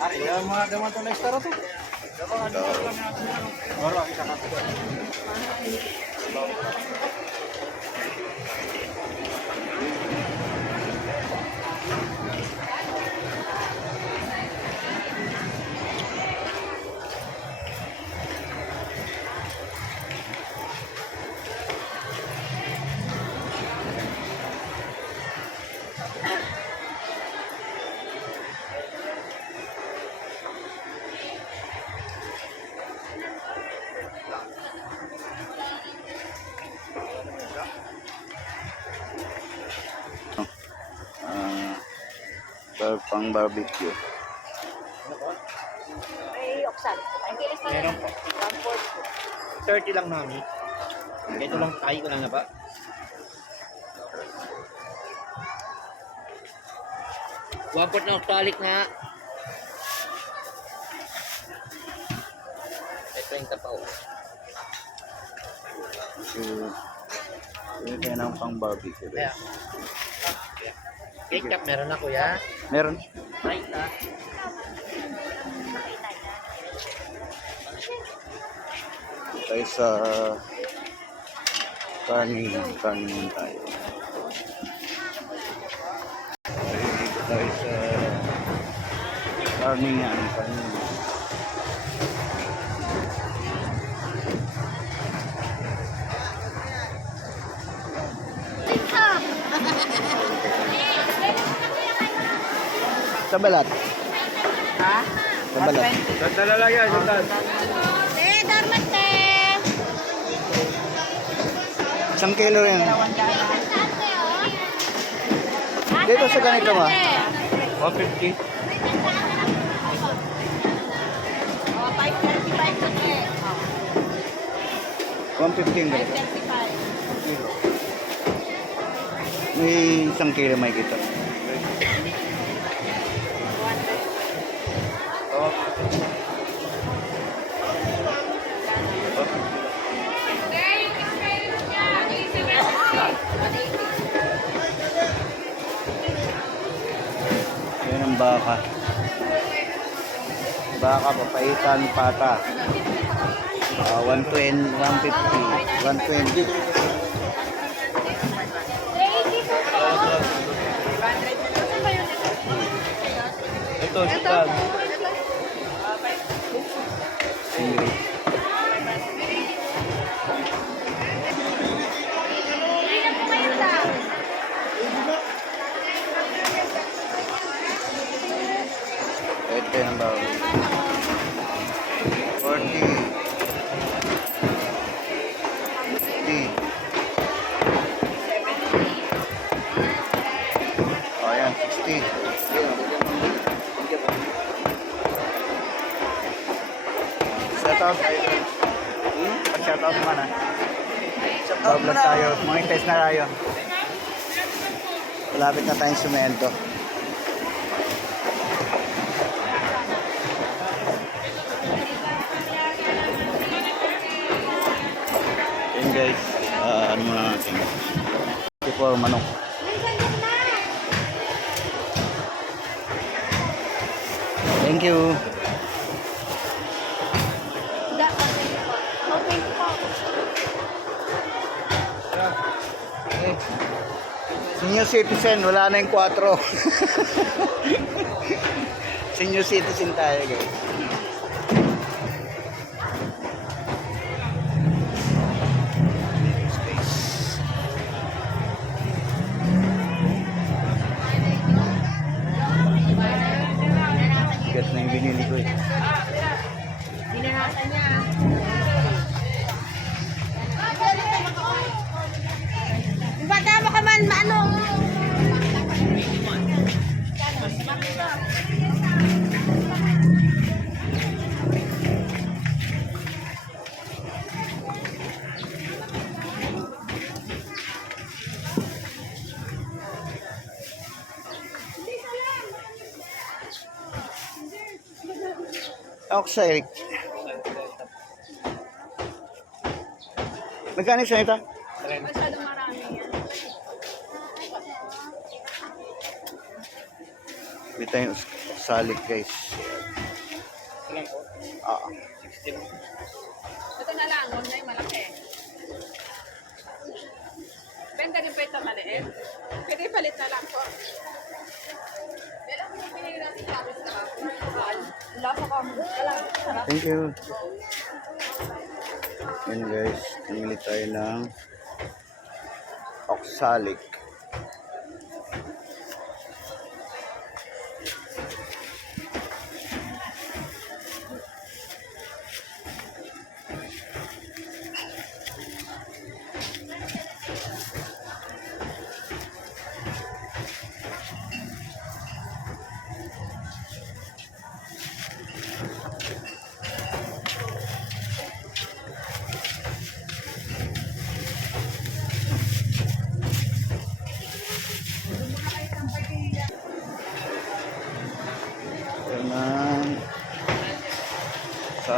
Ari, yung mga gaman to na istaro to. Baru kita kasih. Bar- pang barbecue. May oksan. Ang kilis na Meron po. 30 lang namin. Ito lang tayo ko lang na ba? Wapot na octalic na. Ito yung tapaw. So, yun ng pang barbecue. Kaya. Ketchup meron na kuya. Meron. Right na. Tayo sa kanin. Kanin tayo. Tayo sa kanin. Kanin. Sa balat. Ha? Sa balat. Dala lang yan. Te, darmat te. Isang kilo daan. Dito sa ganito ma. 150. Oh, 535 to te. 115 ganito. 535. May isang kilo may kita. Yan ang baka. Baka, papaitan, pata. Ah, 120, 150, 120. Ito, sitag. Shout out. Hmm? Shout out man ah. Vlog tayo. Monetize na tayo. Malapit na tayong sumento. Yun guys, ah, ano muna natin. Tipo manok. Thank you. Senior citizen, wala na yung 4. Senior citizen tayo guys. Bigat na yung binili ko eh. Oxalic. Magkano siya ito? Masyadong marami yan. May tayong oxalic guys. Po? Ah, 60 lang. Ito na lang, huwag na yung malaki. Benta rin pa ito maliit. Pwede palit na lang po. Dala ko yung pinili natin sa thank you. Yan guys, namili tayo ng oxalic.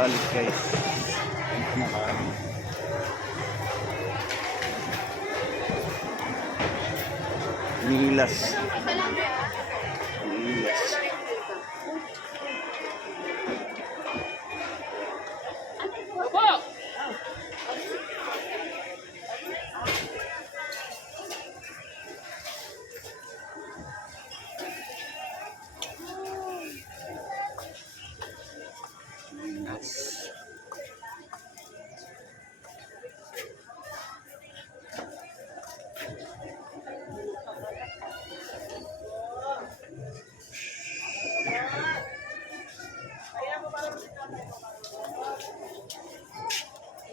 Oxalic guys. Kumakain. Lilas.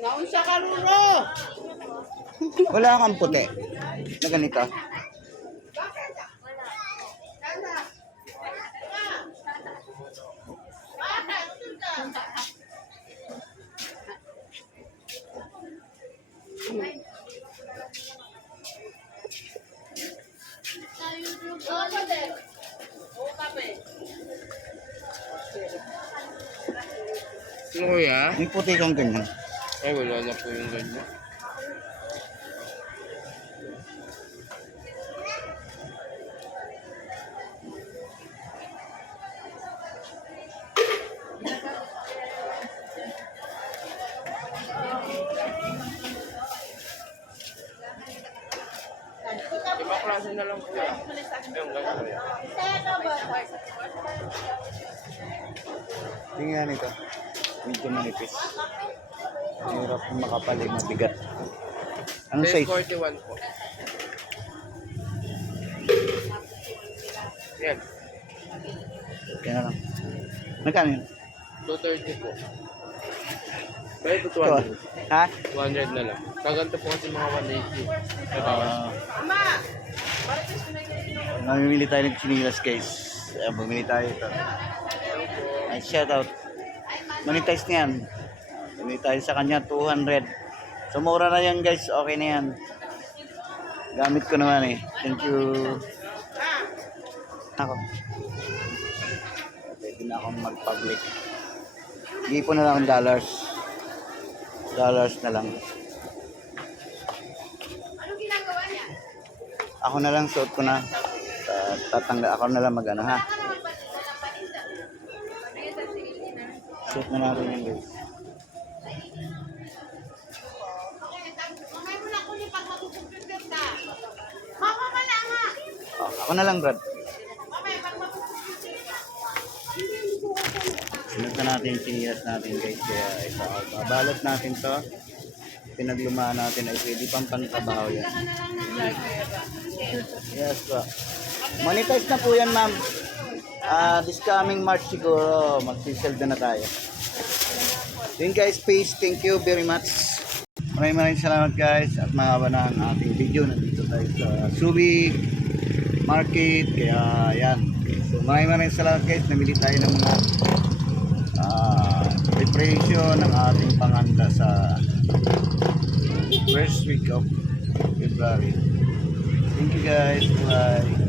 Naunsa ka, Ruro! Wala kang puti. Na ganito. Ano kuya? May puti kang ganyan. Ay, wala na po yung ganyan. Ibang klase na lang po yan. Ayun, ganyan kuya. Tingnan ito. Medyo manipis. Mahirap makapal eh, mabigat. Anong size? 41 po. Yan. Kaya na lang. Magkano yun? 230 po. Kaya ito Ito ah. 200. Ha? 200 na lang. Kaganto po kasi mga 180. Ito. Ah. Namimili tayo ng chinilas guys. Ayan, bumili tayo ito. Ay, shout out. Monetize na Bumili tayo sa kanya 200. So, mura na yan guys. Okay na yan. Gamit ko naman eh. Thank you. Ako. Pwede na akong mag-public. Ipon na lang ang dollars. Dollars na lang. Anong ginagawa niya? Ako na lang suot ko na. Ta- Tatangga ako na lang mag-ano ha. Suot na natin yun guys. Mamay mo na kunin pag magkukumpirm ka. Mama ka na nga. Oh, ako na lang Brad. Na natin yung sinihas natin guys. Kaya ito, babalot natin to. Pinaglumaan natin ay pwede pang pantrabaho yan. Yes po. Monetize na po yan ma'am. Ah, this coming March siguro, magsiselda na tayo. Yun guys, peace. Thank you very much. Maraming maraming salamat guys at na ang ating video. Nandito tayo sa Subic Market. Kaya yan. So maraming maraming salamat guys. Namili tayo ng mga ah preparation ng ating panganda sa first week of February. Thank you guys. Bye.